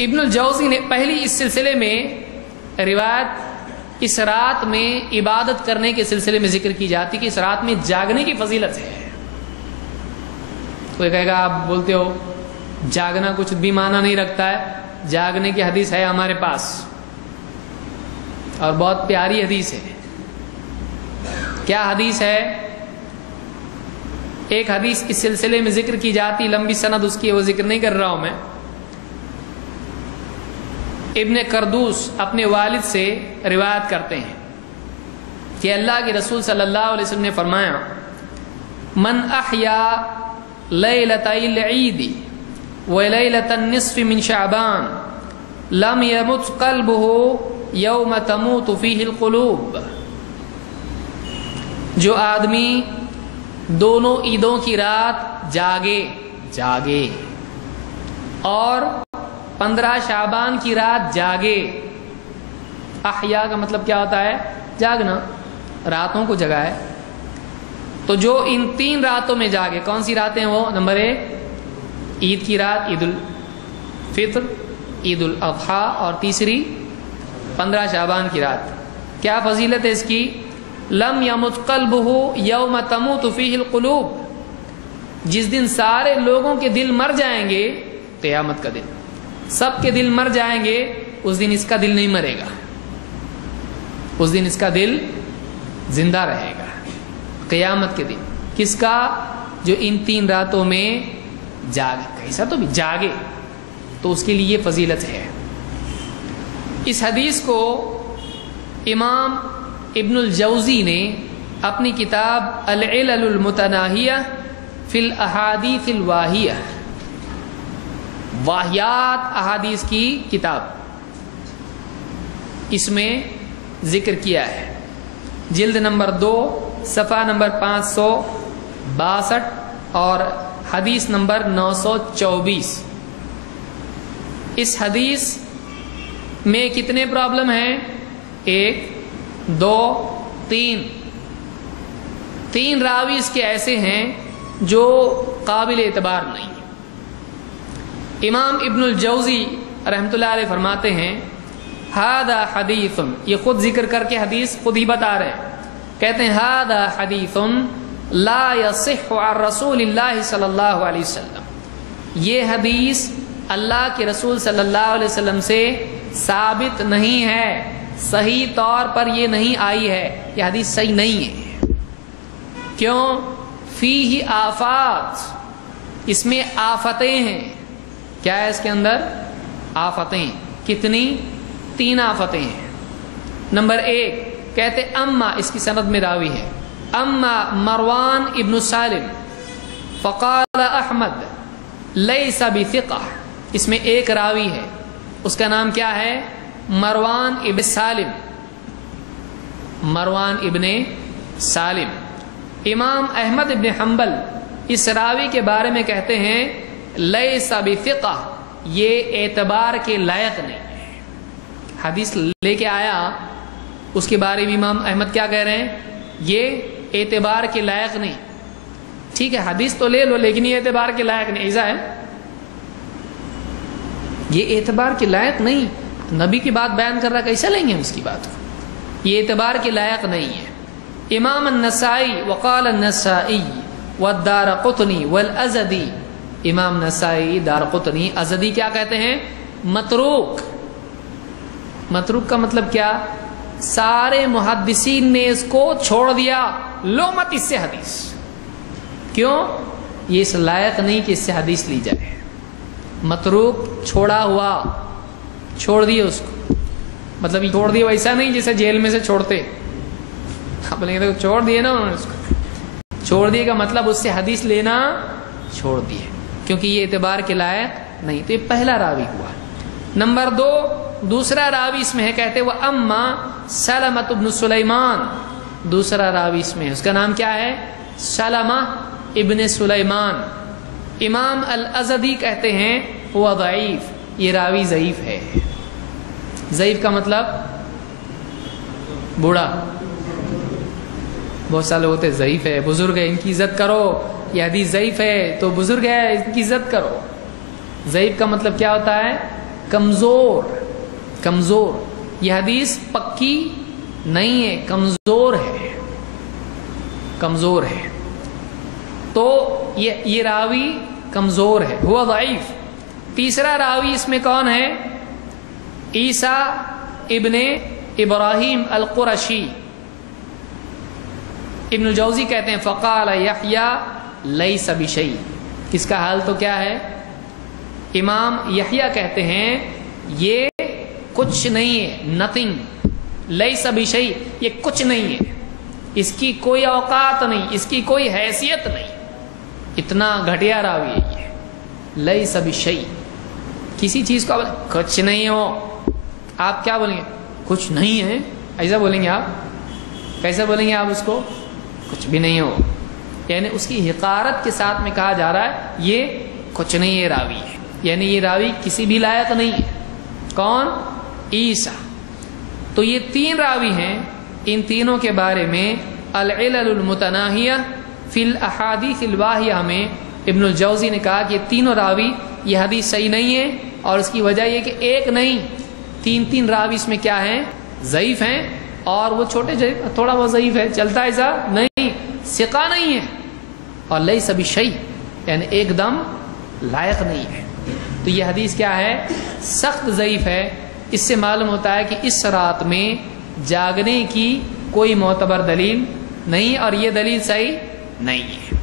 ابن الجوزی نے پہلی اس سلسلے میں روایت اس رات میں عبادت کرنے کے سلسلے میں ذکر کی جاتی کہ اس رات میں جاگنے کی فضیلت ہے. کوئی کہے گا آپ بولتے ہو جاگنا کچھ بھی معنی نہیں رکھتا ہے. جاگنے کی حدیث ہے ہمارے پاس اور بہت پیاری حدیث ہے. کیا حدیث ہے؟ ایک حدیث اس سلسلے میں ذکر کی جاتی، لمبی سند اس کی وہ ذکر نہیں کر رہا ہوں میں. ابن قردوس اپنے والد سے روایت کرتے ہیں کہ اللہ کے رسول صلی اللہ علیہ وسلم نے فرمایا من احیا لیلۃ العید ولیلۃ النصف من شعبان لم يمت قلبه یوم تموت فیہ القلوب. جو آدمی دونوں عیدوں کی رات جاگے اور 15 شعبان کی رات جاگے. احیا کا مطلب کیا ہوتا ہے؟ جاگنا، راتوں کو جگائے. تو جو ان 3 راتوں میں جاگے، کون سی راتیں وہ؟ نمبر 1 عید کی رات، عید الفطر، عید الاضحیٰ، اور تیسری 15 شعبان کی رات. کیا فضیلت ہے اس کی؟ لم یمت قلبہ یوم تموت فیہ القلوب. جس دن سارے لوگوں کے دل مر جائیں گے، قیامت کا دن، سب کے دل مر جائیں گے، اس دن اس کا دل نہیں مرے گا، اس دن اس کا دل زندہ رہے گا. قیامت کے دن کس کا؟ جو ان 3 راتوں میں جاگے. کیسا تو بھی جاگے، تو اس کے لیے یہ فضیلت ہے. اس حدیث کو امام ابن الجوزی نے اپنی کتاب العلل المتناہیہ فی الاحادیث الواہیہ، واہیات احادیث کی کتاب، اس میں ذکر کیا ہے. جلد نمبر 2 صفحہ نمبر 562 اور حدیث نمبر 924. اس حدیث میں کتنے پرابلم ہیں؟ 1 2 3. 3 راوی اس کے ایسے ہیں جو قابل اعتبار نہیں. امام ابن الجوزی رحمۃ اللہ علیہ فرماتے ہیں ھذا حدیث، یہ خود ذکر کر کے حدیث خود ہی بتا رہے ہیں. کہتے ہیں ھذا حدیث لا یصح عن رسول اللہ صلی اللہ علیہ وسلم. یہ حدیث اللہ کے رسول صلی اللہ علیہ وسلم سے ثابت نہیں ہے، صحیح طور پر یہ نہیں آئی ہے، یہ حدیث صحیح نہیں ہے. کیوں؟ فیہ آفات، اس میں آفتیں ہیں. کیا ہے اس کے اندر؟ آفتیں. کتنی؟ 3 آفتیں ہیں. نمبر 1 کہتے اما، اس کی سند میں راوی ہے اما مروان ابن سالم فقال احمد لیس بثقہ. اس میں ایک راوی ہے، اس کا نام کیا ہے؟ مروان ابن سالم. مروان ابن سالم. امام احمد ابن حنبل اس راوی کے بارے میں کہتے ہیں لیس بثقہ، یہ اعتبار کے لائق نہیں ہے. حدیث لے کے آیا، اس کے بارے میں امام احمد کیا کہہ رہے ہیں؟ یہ اعتبار کے لائق نہیں. ٹھیک ہے حدیث تو لے لو، لیکن یہ اعتبار کے لائق نہیں. ایسا ہے، یہ اعتبار کے لائق نہیں. نبی کی بات بیان کر رہا، کیسے لیں گے اس کی بات کو؟ یہ اعتبار کے لائق نہیں ہے. امام النسائی وقال النسائی والدارقطنی والازدی، امام نسائی، دارقطنی، ازدی کیا کہتے ہیں؟ متروک. متروک کا مطلب کیا؟ سارے محدثین نے اس کو چھوڑ دیا، لو مت اس سے حدیث. کیوں؟ یہ اس لائق نہیں کہ اس سے حدیث لی جائے. متروک چھوڑا ہوا، چھوڑ دیے اس کو. مطلب یہ چھوڑ دیے ویسا نہیں جیسے جیل میں سے چھوڑتے. آپ بولیں گے چھوڑ دیے نا انہوں نے اس کو. چھوڑ دیے کا مطلب اس سے حدیث لینا چھوڑ دیے، کیونکہ یہ اعتبار کے لائق نہیں. تو یہ پہلا راوی ہوا. نمبر 2 دوسرا راوی اس میں ہے، کہتے وہ اما سلمۃ ابن سلیمان. دوسرا راوی اس میں ہے، اس کا نام کیا ہے؟ سلمہ ابن سلیمان. امام الازدی کہتے ہیں وہ ضعیف، یہ راوی ضعیف ہے. ضعیف کا مطلب بوڑھا. بہت سارے لوگ ہوتے ضعیف ہے، بزرگ ہے، ان کی عزت کرو. یہ حدیث ضعیف ہے تو بزرگ ہے، ان کی عزت کرو. ضعیف کا مطلب کیا ہوتا ہے؟ کمزور کمزور، یہ حدیث پکی نہیں ہے، کمزور ہے، کمزور ہے. تو یہ راوی کمزور ہے، ہوا ضعیف. تیسرا راوی اس میں کون ہے؟ عیسیٰ ابن ابراہیم القرشی. ابن الجوزی کہتے ہیں فقال یحییٰ لیس بشیء. اس کا حال تو کیا ہے؟ امام یحییٰ کہتے ہیں یہ کچھ نہیں ہے، نتھنگ. لیس بشیء، یہ کچھ نہیں ہے، اس کی کوئی اوقات نہیں، اس کی کوئی حیثیت نہیں. اتنا گھٹیا راوی ہے یہ. لیس بشیء، کسی چیز کو کچھ نہیں ہو، آپ کیا بولیں گے؟ کچھ نہیں ہے، ایسا بولیں گے آپ؟ کیسے بولیں گے آپ اس کو؟ کچھ بھی نہیں ہو، یعنی اس کی حقارت کے ساتھ میں کہا جا رہا ہے یہ کچھ نہیں ہے راوی ہے، یعنی یہ راوی کسی بھی لائق نہیں ہے. کون؟ عیسیٰ. تو یہ تین راوی ہیں، ان تینوں کے بارے میں العلل المتناہیہ فی الاحادیث الواہیہ میں ابن الجوزی نے کہا کہ یہ تینوں راوی یہ حدیث صحیح نہیں ہے، اور اس کی وجہ یہ کہ ایک نہیں، تین راوی اس میں کیا ہیں؟ ضعیف ہیں. اور وہ چھوٹے تھوڑا بہت ضعیف ہے، چلتا ایسا نہیں، ثقہ نہیں ہے. اور لیس بشیء یعنی ایک دم لائق نہیں ہے. تو یہ حدیث کیا ہے؟ سخت ضعیف ہے. اس سے معلوم ہوتا ہے کہ اس رات میں جاگنے کی کوئی معتبر دلیل نہیں، اور یہ دلیل صحیح نہیں ہے.